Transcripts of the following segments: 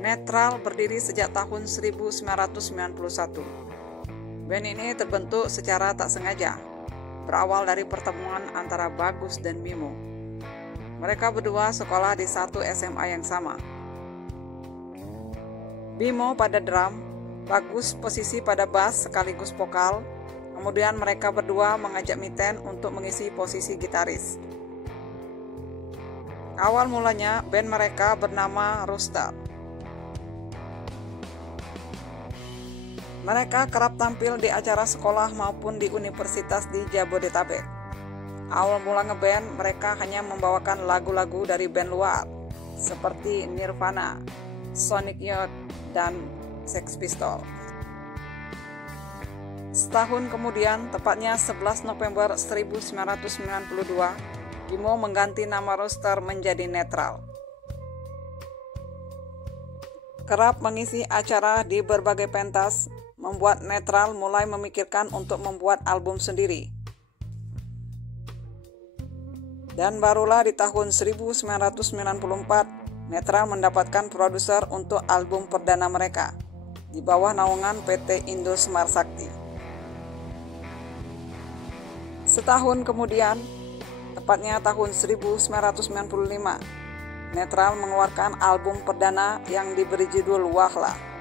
Netral berdiri sejak tahun 1991. Band ini terbentuk secara tak sengaja, berawal dari pertemuan antara Bagus dan Bimo. Mereka berdua sekolah di satu SMA yang sama. Bimo pada drum, Bagus posisi pada bass sekaligus vokal. Kemudian mereka berdua mengajak Miten untuk mengisi posisi gitaris. Awal mulanya band mereka bernama Rooster. Mereka kerap tampil di acara sekolah maupun di universitas di Jabodetabek. Awal mula ngeband, mereka hanya membawakan lagu-lagu dari band luar, seperti Nirvana, Sonic Youth, dan Sex Pistols. Setahun kemudian, tepatnya 11 November 1992, Bimo mengganti nama Rooster menjadi Netral. Kerap mengisi acara di berbagai pentas, membuat Netral mulai memikirkan untuk membuat album sendiri. Dan barulah di tahun 1994, Netral mendapatkan produser untuk album perdana mereka, di bawah naungan PT Indo Semar Sakti. Setahun kemudian, tepatnya tahun 1995, Netral mengeluarkan album perdana yang diberi judul Wahla.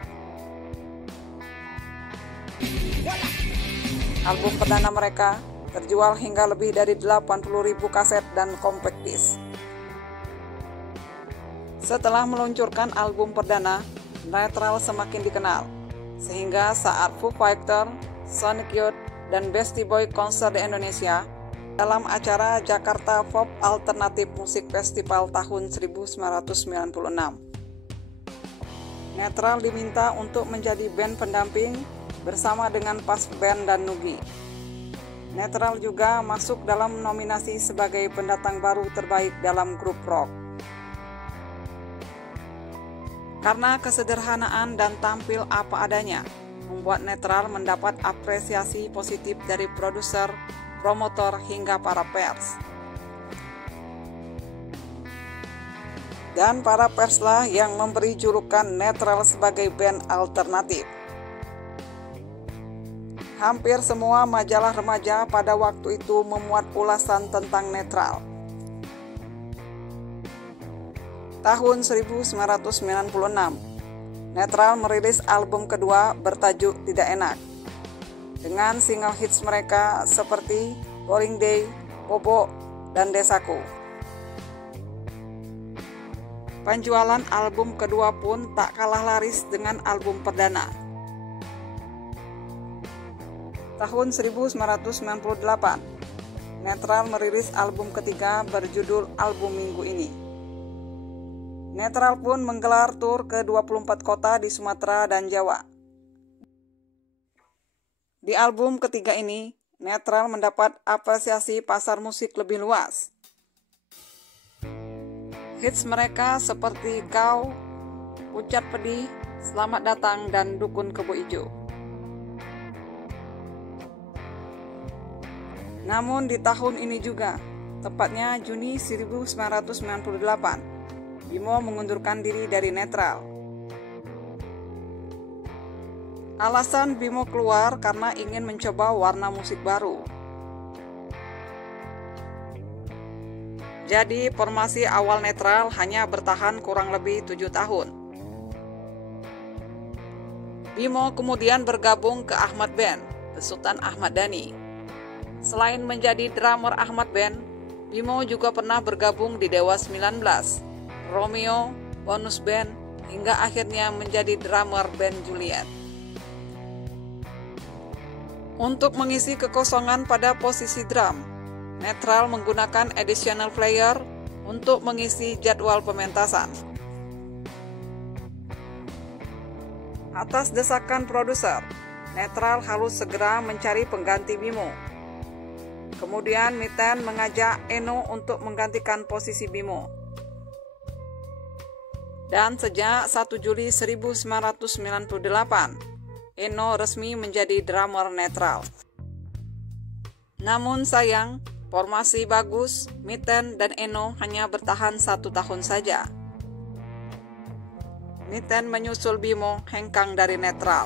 Album perdana mereka terjual hingga lebih dari 80.000 kaset dan compact disc. Setelah meluncurkan album perdana, Netral semakin dikenal, sehingga saat Foo Fighters, Sonic Youth, dan Beastie Boys konser di Indonesia, dalam acara Jakarta Pop Alternative Music Festival tahun 1996, Netral diminta untuk menjadi band pendamping bersama dengan Pas Band dan Nugi. Netral juga masuk dalam nominasi sebagai pendatang baru terbaik dalam grup rock. Karena kesederhanaan dan tampil apa adanya, membuat Netral mendapat apresiasi positif dari produser, promotor, hingga para pers. Dan para perslah yang memberi julukan Netral sebagai band alternatif. Hampir semua majalah remaja pada waktu itu memuat ulasan tentang Netral. Tahun 1996, Netral merilis album kedua bertajuk Tidak Enak, dengan single hits mereka seperti Boring Day, Bobo, dan Desaku. Penjualan album kedua pun tak kalah laris dengan album perdana. Tahun 1998, Netral merilis album ketiga berjudul Album Minggu Ini. Netral pun menggelar tur ke 24 kota di Sumatera dan Jawa. Di album ketiga ini, Netral mendapat apresiasi pasar musik lebih luas. Hits mereka seperti Kau, Pucat Pedih, Selamat Datang, dan Dukun Kebo Ijo. Namun di tahun ini juga, tepatnya Juni 1998, Bimo mengundurkan diri dari Netral. Alasan Bimo keluar karena ingin mencoba warna musik baru. Jadi formasi awal Netral hanya bertahan kurang lebih 7 tahun. Bimo kemudian bergabung ke Ahmad Band, besutan Ahmad Dhani. Selain menjadi drummer Ahmad Band, Bimo juga pernah bergabung di Dewa 19, Romeo, Bonus Band, hingga akhirnya menjadi drummer band Juliet. Untuk mengisi kekosongan pada posisi drum, Netral menggunakan additional player untuk mengisi jadwal pementasan. Atas desakan produser, Netral harus segera mencari pengganti Bimo. Kemudian Miten mengajak Eno untuk menggantikan posisi Bimo. Dan sejak 1 Juli 1998, Eno resmi menjadi drummer Netral. Namun sayang, formasi Bagus, Miten, dan Eno hanya bertahan 1 tahun saja. Miten menyusul Bimo hengkang dari netral.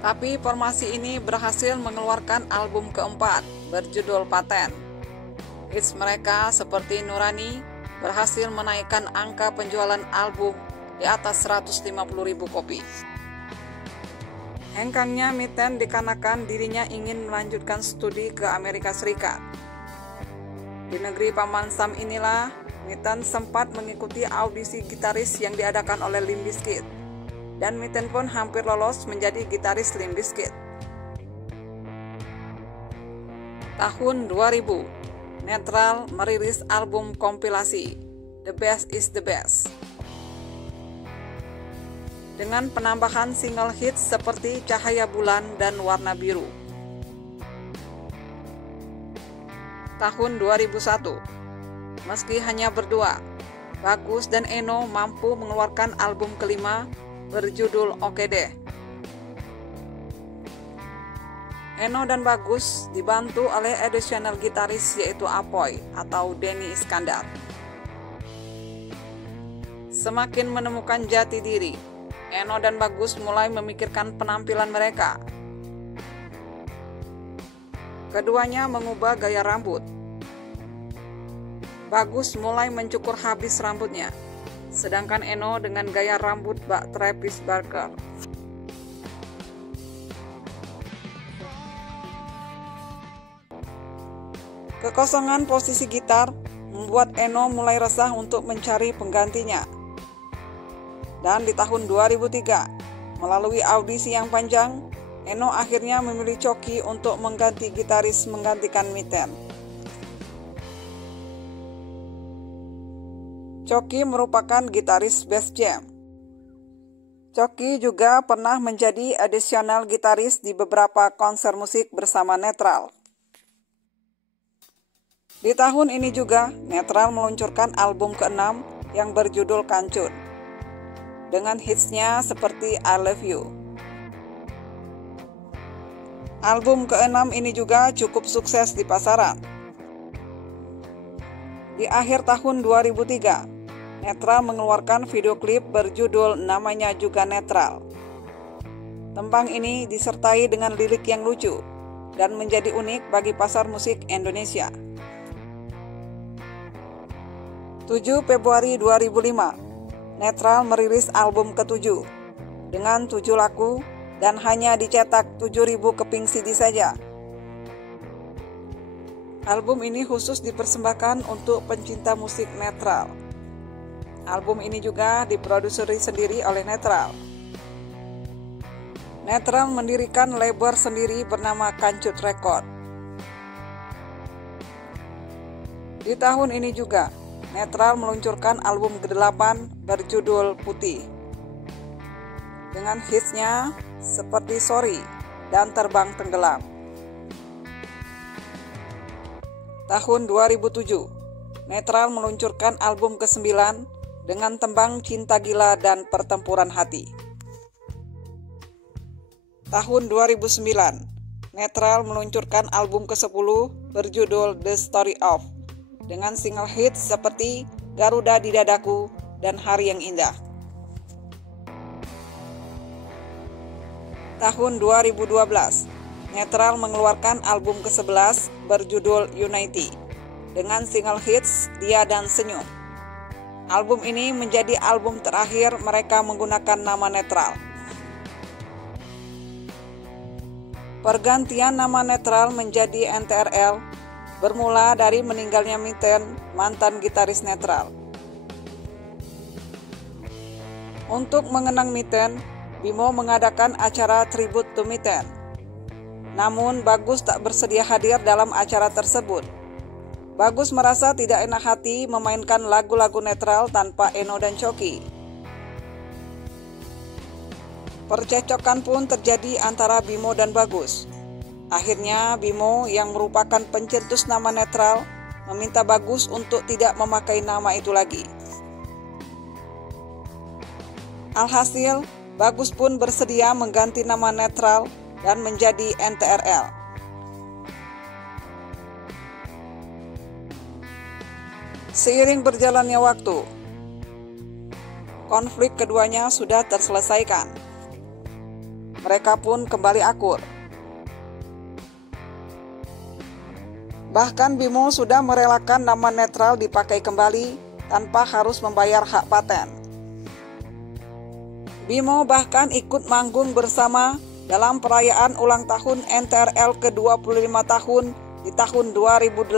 Tapi formasi ini berhasil mengeluarkan album keempat berjudul Paten. Hits mereka seperti Nurani berhasil menaikkan angka penjualan album di atas 150.000 kopi. Hengkangnya Miten dikarenakan dirinya ingin melanjutkan studi ke Amerika Serikat. Di negeri Paman Sam inilah Miten sempat mengikuti audisi gitaris yang diadakan oleh Limp Bizkit, dan Miten pun hampir lolos menjadi gitaris Limp Bizkit. Tahun 2000, Netral merilis album kompilasi The Best is the Best dengan penambahan single hits seperti Cahaya Bulan dan Warna Biru. Tahun 2001, meski hanya berdua, Bagus dan Eno mampu mengeluarkan album kelima berjudul Oke Deh. Eno dan Bagus dibantu oleh additional gitaris yaitu Apoy atau Denny Iskandar. Semakin menemukan jati diri, Eno dan Bagus mulai memikirkan penampilan mereka. Keduanya mengubah gaya rambut. Bagus mulai mencukur habis rambutnya, sedangkan Eno dengan gaya rambut bak Travis Barker. Kekosongan posisi gitar membuat Eno mulai resah untuk mencari penggantinya. Dan di tahun 2003, melalui audisi yang panjang, Eno akhirnya memilih Coki untuk mengganti gitaris menggantikan Miten. Coki merupakan gitaris Bass Jam. Coki juga pernah menjadi additional gitaris di beberapa konser musik bersama Netral. Di tahun ini juga, Netral meluncurkan album ke-6 yang berjudul Kancut, dengan hitsnya seperti I Love You. Album ke-6 ini juga cukup sukses di pasaran. Di akhir tahun 2003, Netral mengeluarkan video klip berjudul Namanya Juga Netral. Tembang ini disertai dengan lirik yang lucu dan menjadi unik bagi pasar musik Indonesia. 7 Februari 2005, Netral merilis album ke-7 dengan 7 lagu dan hanya dicetak 7.000 keping CD saja. Album ini khusus dipersembahkan untuk pencinta musik Netral. Album ini juga diproduseri sendiri oleh Netral. Netral mendirikan label sendiri bernama Kancut Record. Di tahun ini juga, Netral meluncurkan album ke-8 berjudul Putih, dengan hitsnya seperti Sorry dan Terbang Tenggelam. Tahun 2007, Netral meluncurkan album ke-9 dengan tembang Cinta Gila dan Pertempuran Hati. Tahun 2009, Netral meluncurkan album ke-10 berjudul The Story Of, dengan single hits seperti Garuda di Dadaku dan Hari Yang Indah. Tahun 2012, Netral mengeluarkan album ke-11 berjudul Unity, dengan single hits Dia dan Senyum. Album ini menjadi album terakhir mereka menggunakan nama Netral. Pergantian nama Netral menjadi NTRL bermula dari meninggalnya Miten, mantan gitaris Netral. Untuk mengenang Miten, Bimo mengadakan acara tribute to Miten. Namun Bagus tak bersedia hadir dalam acara tersebut. Bagus merasa tidak enak hati memainkan lagu-lagu Netral tanpa Eno dan Coki. Percekcokan pun terjadi antara Bimo dan Bagus. Akhirnya Bimo yang merupakan pencetus nama Netral meminta Bagus untuk tidak memakai nama itu lagi. Alhasil, Bagus pun bersedia mengganti nama Netral dan menjadi NTRL. Seiring berjalannya waktu, konflik keduanya sudah terselesaikan. Mereka pun kembali akur. Bahkan Bimo sudah merelakan nama netral dipakai kembali tanpa harus membayar hak paten. Bimo bahkan ikut manggung bersama dalam perayaan ulang tahun NTRL ke-25 tahun di tahun 2018.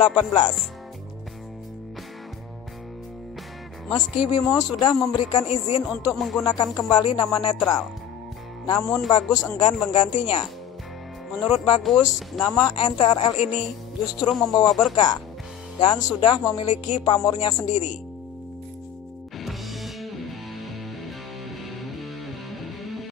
Meski Bimo sudah memberikan izin untuk menggunakan kembali nama netral, namun Bagus enggan menggantinya. Menurut Bagus, nama NTRL ini justru membawa berkah dan sudah memiliki pamornya sendiri.